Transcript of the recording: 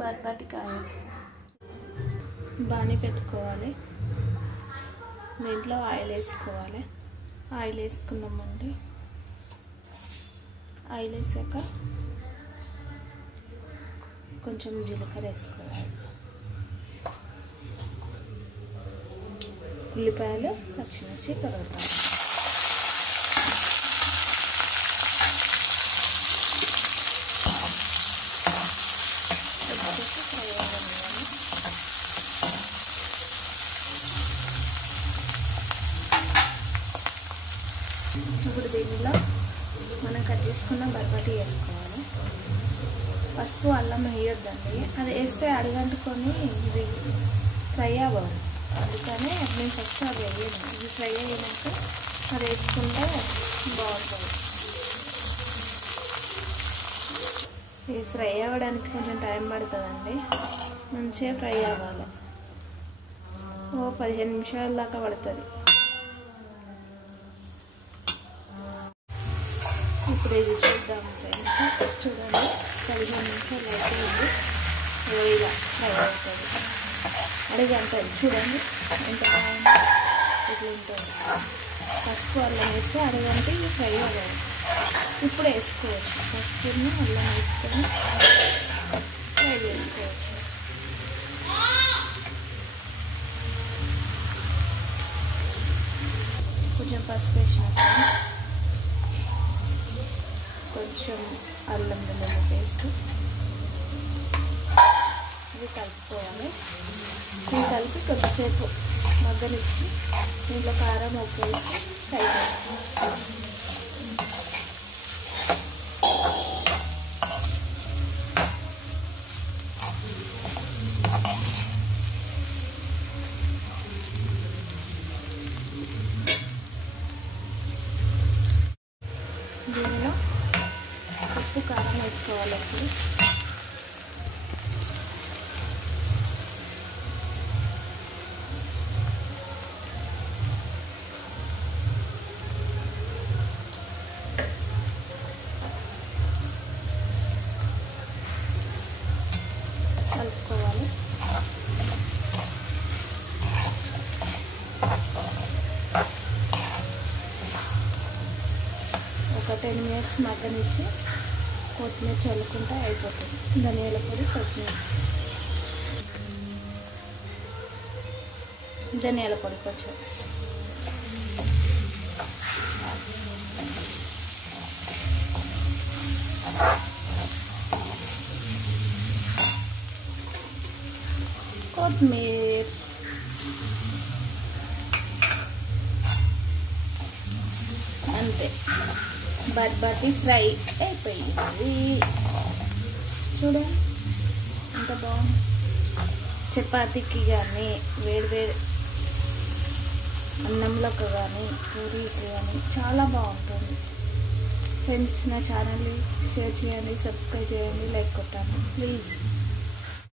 బర్బటికాయ బాణీ పెట్టుకోవాలి. దీంట్లో ఆయిల్ వేసుకోవాలి. ఆయిల్ వేసుకున్నామండి. ఆయిల్ వేసాక కొంచెం జీలకర్ర వేసుకోవాలి. ఉల్లిపాయలు, పచ్చిమిర్చి, కరివేపాకు ఫ్రై అవ్వనివ్వాలి. ఇప్పుడు దీనిలో మనం కట్ చేసుకున్న బర్బటి వేసుకోవాలి. పసుపు, అల్లం వేయొద్దండి. అది వేస్తే అడుగంటుకొని ఇది ఫ్రై అవ్వదు. అందుకని నేను ఫస్ట్ అది వేయను. ఇది ఫ్రై అయ్యాక అది వేసుకుంటే బాగుంటుంది. ఇది ఫ్రై అవ్వడానికి కొంచెం టైం పడుతుందండి. మంచిగా ఫ్రై అవ్వాలి. 15 నిమిషాల దాకా పడుతుంది. ఇప్పుడు ఇది చూద్దాం ఫ్రెండ్స్. చూడండి, 15 నిమిషాలు అయిపోయింది. ఇలా ఫ్రై అవుతుంది. అడిగంటుంది. చూడండి ఎంత బాగుంది. ఇట్లా ఉంటుంది. పసుపు, అల్లం వేస్తే అడిగంటే ఇది ఫ్రై అవ్వాలి. ఇప్పుడు వేసుకోవచ్చు. పసుపుని అల్లం వేసుకొని ఫ్రై చేసుకోవచ్చు. కొంచెం పసుపు వేసినాక కొంచెం అల్లం వెల్లుల్లి పేస్ట్ ఇది కలుపుకోవాలి. ఇది కలిపి కొద్దిసేపు మగ్గనిచ్చి దీంట్లో కారం, ఉప్పు వేసి ఫ్రై చేసుకోవాలి. దీనిలో ఉప్పు, కారం వేసుకోవాలి. ఇప్పుడు కలుపుకోవాలి. ఒక 10 మినిట్స్ మగ్గనిచ్చి కొత్తిమీర చల్లుకుంటే అయిపోతుంది. ధనియాల పొడి, కొత్తిమీర, ధనియాల పొడి కొంచెం, కొత్తిమీర, అంతే. బర్బటి ఫ్రై అయిపోయింది. చూడండి ఎంత బాగుంది. చపాతీకి కానీ, వేడివేడి అన్నంలోకి కానీ, పూరీకి కానీ చాలా బాగుంటుంది. ఫ్రెండ్స్, నా ఛానల్ని షేర్ చేయండి, సబ్స్క్రైబ్ చేయండి, లైక్ కొట్టండి ప్లీజ్.